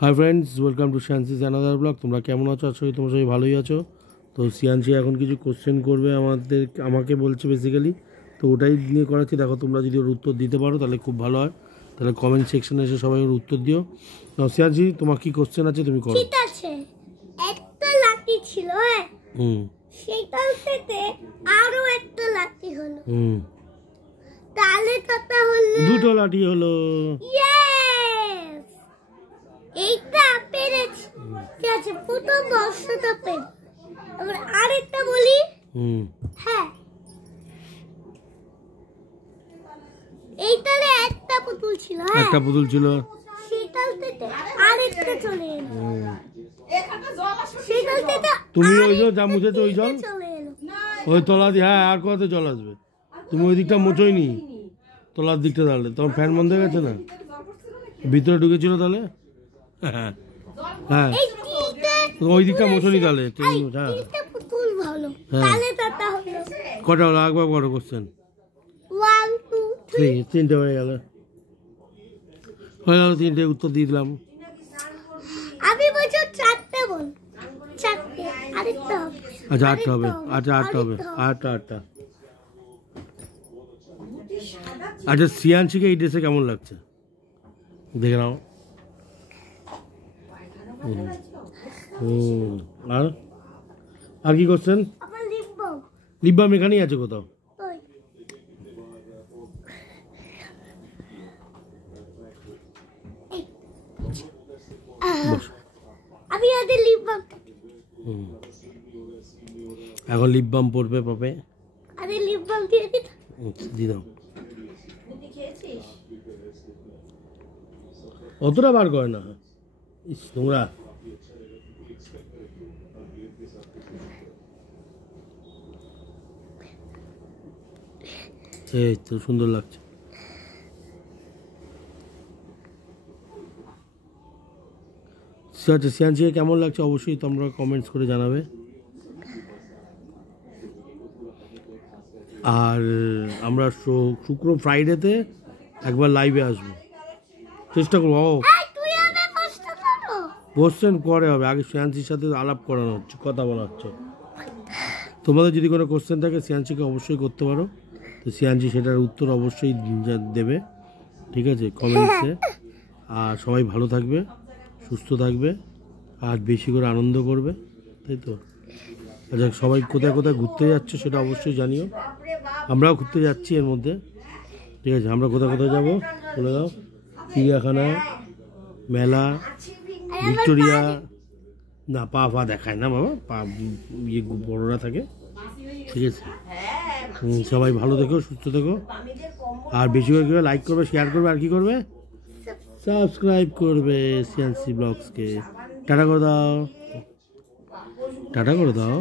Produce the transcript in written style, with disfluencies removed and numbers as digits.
High friends, welcome to সিয়ানসিস another blog. তোমরা কেমন আছো? আছো তোমরা সবাই ভালোই আছো। তো সিয়ানসি এখন কিছু কোশ্চেন করবে আমাকে বলছে বেসিক্যালি, তো ওটাই নিয়ে করাচ্ছি। দেখো, তোমরা যদি ওর উত্তর দিতে পারো তাহলে খুব ভালো হয়। তাহলে কমেন্ট সেকশনে এসে সবাই ওর উত্তর দিও। তো সিয়ানসি, তোমার কি কোশ্চেন আছে তুমি করো। ঠিক আছে। একটা লাঠি ছিল, সেটার থেকে আরো একটা লাঠি হলো, তাহলে কটা হলো? দুটো লাঠি হলো। ইয়েস, এইটা পেরেছি। ঠিক আছে, প্রথম দশটা পেন। এবার আরেকটা বলি। হ্যাঁ, এইটারে একটা পুতুল ছিল। একটা পুতুল ছিল, সেটার থেকে আরেকটা চলে এলো। সেটার থেকে তুমি ওই যে যা মুছেছো ওই জল চলে এলো। ওই তলা দিয়ে, হ্যাঁ আর কোথাতে জল আসবে? তুমি ওই দিকটা মোচোই নি, তলার দিকটা। তাহলে তোমার ফ্যান বন্ধ হয়ে গেছে না? ভিতরে ঢুকেছিল তাহলে? হ্যাঁ হ্যাঁ, ওই দিকটা মোচনি তাহলে। কটা হলো? একবার বড় কোশ্চেন। 1 2 3 তিনটে হয়ে গেল। তিনটে উত্তর দিয়ে দিলাম। আমি বলছি চারটে বল। চারটে, আরেকটা হবে। আচ্ছা, আটটা হবে। আচ্ছা, আটটা হবে। আটটা। আচ্ছা, সিয়ানসিকে এই ড্রেসে কেমন লাগছে দেখে নাও। আর কি করছেন? লিপ বাম এখানেই আছে কোথাও। আমি আগে লিপ বাম। এখন লিপ বাম পড়বে পাবে। আরে লিপ বাম দিয়ে দাও। অতটা বার করে না। তোমরা এই তো সুন্দর লাগছে। আচ্ছা, সিয়ানসিকে কেমন লাগছে অবশ্যই তোমরা কমেন্টস করে জানাবে। আর আমরা শুক্র ফ্রাইডেতে একবার লাইভে আসবো, চেষ্টা করবো। কোশ্চেন পরে হবে, আগে সিয়ানসির সাথে আলাপ করানো হচ্ছে, কথা বলা হচ্ছে। তোমাদের যদি কোনো কোশ্চেন থাকে সিয়ানসিকে অবশ্যই করতে পারো। তো সিয়ানসি সেটার উত্তর অবশ্যই দেবে, ঠিক আছে, কমেন্টসে। আর সবাই ভালো থাকবে, সুস্থ থাকবে, আর বেশি করে আনন্দ করবে, তাই তো? আচ্ছা, সবাই কোথায় কোথায় ঘুরতে যাচ্ছে সেটা অবশ্যই জানিও। আমরাও ঘুরতে যাচ্ছি এর মধ্যে, ঠিক আছে। আমরা কোথায় কোথায় যাবো বলে দাও। চিড়িয়াখানা, মেলা, ভিক্টোরিয়া। না, পা দেখায় না বাবা, পা ইয়ে বড়রা থাকে, ঠিক আছে। সবাই ভালো থেকো, সুস্থ থেকো, আর বেশি করে লাইক করবে, শেয়ার করবে, আর কি করবে? সাবস্ক্রাইব করবে সিয়ানসি ব্লগসকে। টাটা করে দাও।